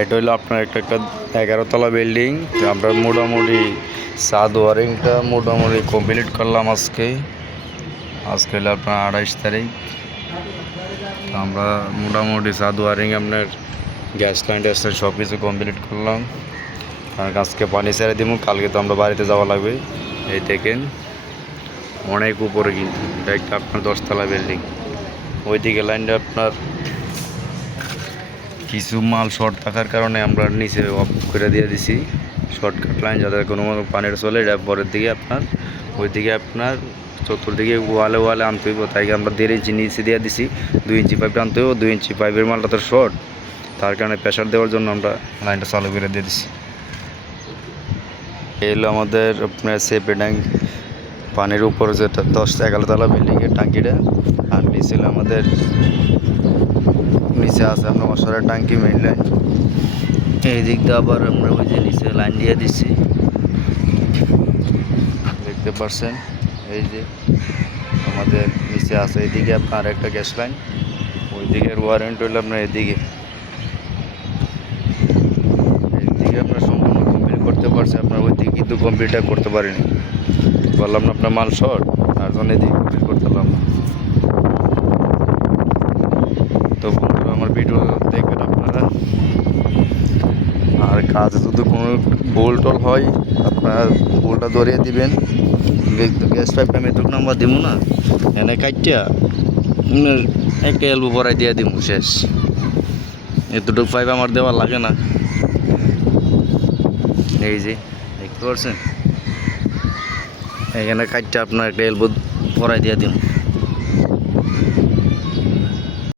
এটা হলো আপনার একটা 11 তলা বিল্ডিং। তো আমরা মোটামুটি ছাদ ওয়ারিংটা মোটামুটি কমপ্লিট করলাম আজকে হলো আপনার 28 তারিখ। তো আমরা মোটামুটি ছাদ ওয়ারিং আপনার গ্যাস লাইন সব কিছু কমপ্লিট করলাম। কারণ আজকে পানি ছেড়ে দিব, কালকে তো আমরা বাড়িতে যাওয়া লাগবে। এই দেখেন অনেক উপরে, কিন্তু এটা একটা আপনার 10 তলা বিল্ডিং। ওইদিকে লাইনটা আপনার কিছু মাল শর্ট থাকার কারণে আমরা নিচে অফ করে দিয়ে দিছি শর্টকাট লাইন, যাতে কোনো পানির চলে। এটা পরের দিকে আপনার ওইদিকে আপনার চতুর্দিকে ওয়ালে আনতে হইব, তাই আমরা 1.5 ইঞ্চি নিচে দিয়ে দিছি। 2 ইঞ্চি পাইপ আনতে হইব, 2 ইঞ্চি পাইপের মালটা তো শর্ট, তার কারণে প্রেশার দেওয়ার জন্য আমরা লাইনটা চালু করে দিয়ে দিছি। এই হলো আমাদের আপনার সেপে ট্যাঙ্ক, পানির উপর যেটা 10-11 তলা বিল্ডিংয়ের ট্যাঙ্কিটা। আর নিচে আমাদের নিচে আছে আপনার মশারের ট্যাঙ্কি মেইন লাইন। এই দিক দিয়ে আবার আমরা ওই যে নিচে লাইন দিয়ে দিচ্ছি, দেখতে পাচ্ছেন। এই যে আমাদের নিচে আছে, এইদিকে আপনার একটা গ্যাস লাইন, ওই দিকের ওয়ারেন্ট হইলে আপনার এইদিকে আপনার সম্পূর্ণ কমপ্লিট করতে পারছে। আপনার ওই দিকে কিন্তু কমপ্লিটটা করতে পারিনি, বললাম না আপনার মাল শর্ট, তার জন্য এদিকে কমপ্লিট করতে পারলাম না। তো বন্ধুরা আমার ভিডিও দেখবেন আপনারা, আর কাজে যদি কোনো বোল টোল হয় আপনার বোলটা ধরিয়ে দিবেন। গ্যাস পাইপটা মেট্রিক নাম্বার দিব না, এনে কাটিয়া একটা এলবো ভরাই দিয়ে দিব, শেষ। এতটুকু পাইপ আমার দেওয়া লাগে না। এই যে দেখতে পাচ্ছেন, এখানে কাটিয়া আপনার একটা এলবো ভরাই দিয়ে দিব।